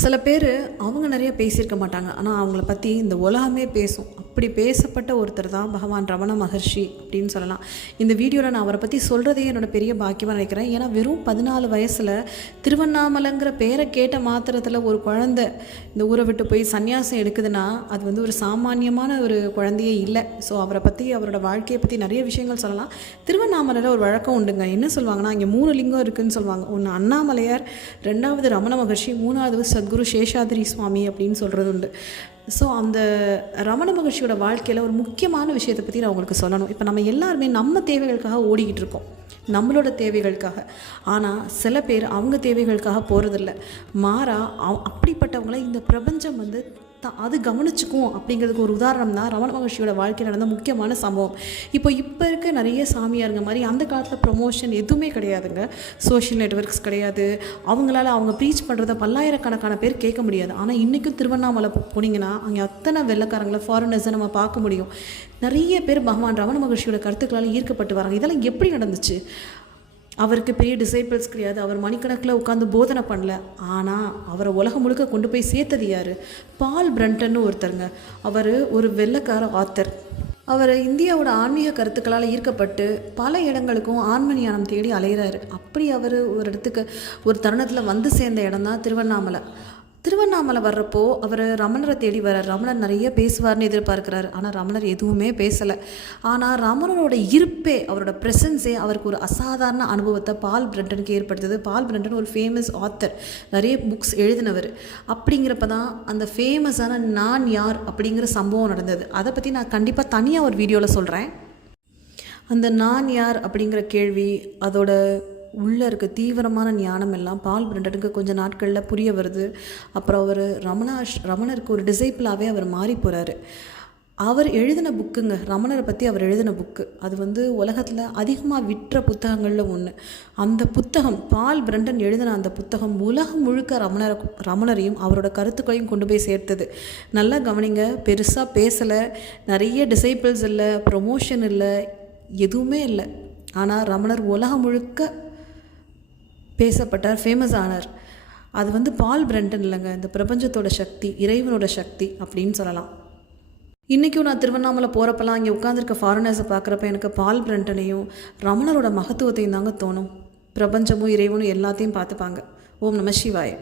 சில பேர் அவங்க நிறைய பேசியிருக்க மாட்டாங்க, ஆனால் அவங்கள பற்றி இந்த உலகமே பேசும். அப்படி பேசப்பட்ட ஒருத்தர் தான் பகவான் ரமண மகர்ஷி அப்படின்னு சொல்லலாம். இந்த வீடியோவில் நான் அவரை பற்றி சொல்கிறதே என்னோடய பெரிய பாக்கியமாக நினைக்கிறேன். ஏன்னா வெறும் 14 வயசில் திருவண்ணாமலைங்கிற பேரை கேட்ட மாத்திரத்தில் ஒரு குழந்தை இந்த ஊரை விட்டு போய் சன்னியாசம் எடுக்குதுன்னா அது வந்து ஒரு சாமானியமான ஒரு குழந்தையே இல்லை. ஸோ அவரை பற்றி, அவரோட வாழ்க்கையை பற்றி நிறைய விஷயங்கள் சொல்லலாம். திருவண்ணாமலையில் ஒரு வழக்கம் உண்டுங்க. என்ன சொல்லுவாங்கன்னா, இங்கே 3 லிங்கம் இருக்குதுன்னு சொல்லுவாங்க. ஒன்று அண்ணாமலையார், 2வது ரமண மகர்ஷி, 3வது சத்குரு சேஷாதிரி சுவாமி அப்படின்னு சொல்கிறது உண்டு. ஸோ அந்த ரமண மகர்ஷியோட வாழ்க்கையில் ஒரு முக்கியமான விஷயத்தை பற்றி நான் உங்களுக்கு சொல்லணும். இப்போ நம்ம எல்லாருமே நம்ம தேவைகளுக்காக ஓடிக்கிட்டு இருக்கோம், நம்மளோட தேவைகளுக்காக. ஆனால் சில பேர் அவங்க தேவைகளுக்காக போகிறதில்ல. மாறா அப்படிப்பட்டவங்கள இந்த பிரபஞ்சம் வந்து அது கவனிச்சுக்கும். அப்படிங்கிறதுக்கு ஒரு உதாரணம் தான் ரமண மகர்ஷியோட வாழ்க்கையில் நடந்த முக்கியமான சம்பவம். இப்போ இருக்க நிறைய சாமியாருங்க மாதிரி அந்த காலத்தில் ப்ரொமோஷன் எதுவுமே கிடையாதுங்க. சோஷியல் நெட்வொர்க்ஸ் கிடையாது. அவங்களால அவங்க ப்ரீச் பண்ணுறத பல்லாயிரக்கணக்கான பேர் கேட்க முடியாது. ஆனால் இன்றைக்கும் திருவண்ணாமலை போனீங்கன்னா அங்கே அத்தனை வெள்ளைக்காரங்களை, ஃபாரினர்ஸை நம்ம பார்க்க முடியும். நிறைய பேர் பகவான் ரமண மகர்ஷியோட கருத்துக்களால் ஈர்க்கப்பட்டு வராங்க. இதெல்லாம் எப்படி நடந்துச்சு? அவருக்கு பெரிய டிசைபிள்ஸ் கிடையாது. அவர் மணிக்கணக்கில் உட்காந்து போதனை பண்ணல. ஆனால் அவரை உலகம் முழுக்க கொண்டு போய் சேர்த்தது யார்? பால் பிரண்டன்னு ஒருத்தருங்க. அவர் ஒரு வெள்ளைக்கார ஆத்தர். அவர் இந்தியாவோட ஆன்மீக கருத்துக்களால் ஈர்க்கப்பட்டு பல இடங்களுக்கும் ஆன்ம ஞானம் தேடி அலைகிறாரு. அப்படி அவர் ஒரு இடத்துக்கு ஒரு தருணத்தில் வந்து சேர்ந்த இடம் தான் திருவண்ணாமலை. திருவண்ணாமலை வர்றப்போ அவர் ரமணரை தேடி வர்றார். ரமணர் நிறைய பேசுவார்னு எதிர்பார்க்குறாரு. ஆனால் ரமணர் எதுவுமே பேசலை. ஆனால் ரமணரோட இருப்பே, அவரோட ப்ரெசன்ஸே அவருக்கு ஒரு அசாதாரண அனுபவத்தை பால் பிரண்டனுக்கு ஏற்படுத்துது. பால் பிரண்டன் ஒரு ஃபேமஸ் ஆத்தர், நிறைய புக்ஸ் எழுதினவர். அப்படிங்கிறப்ப தான் அந்த ஃபேமஸான நான் யார் அப்படிங்கிற சம்பவம் நடந்தது. அதை பற்றி நான் கண்டிப்பாக தனியாக ஒரு வீடியோவில் சொல்கிறேன். அந்த நான் யார் அப்படிங்கிற கேள்வி, அதோட உள்ளே இருக்க தீவிரமான ஞானம் எல்லாம் பால் பிரண்டனுக்கு கொஞ்சம் நாட்களில் புரிய வருது. அப்புறம் அவர் ரமணருக்கு ஒரு டிசைபிளாகவே அவர் மாறி போகிறாரு. அவர் எழுதின புக்குங்க, ரமணரை பற்றி அவர் எழுதின புக்கு, அது வந்து உலகத்தில் அதிகமாக விற்ற புத்தகங்களில் ஒன்று. அந்த புத்தகம், பால் பிரண்டன் எழுதின அந்த புத்தகம் உலகம் முழுக்க ரமணரையும் அவரோட கருத்துக்களையும் கொண்டு போய் சேர்த்தது. நல்லா கவனிங்க, பெருசாக பேசலை, நிறைய டிசைபிள்ஸ் இல்லை, ப்ரொமோஷன் இல்லை, எதுவுமே இல்லை. ஆனால் ரமணர் உலகம் முழுக்க பேசப்பட்டார், ஃபேமஸ் ஆனார். அது வந்து பால் பிரண்டன் இல்லைங்க, இந்த பிரபஞ்சத்தோட சக்தி, இறைவனோட சக்தி அப்படின்னு சொல்லலாம். இன்றைக்கும் நான் திருவண்ணாமலை போகிறப்பெல்லாம் இங்கே உட்காந்துருக்க ஃபாரினர்ஸை பார்க்குறப்ப எனக்கு பால் பிரண்டனையும் ரமணரோட மகத்துவத்தையும் தாங்க தோணும். பிரபஞ்சமும் இறைவனும் எல்லாத்தையும் பார்த்துப்பாங்க. ஓம் நம சிவாய.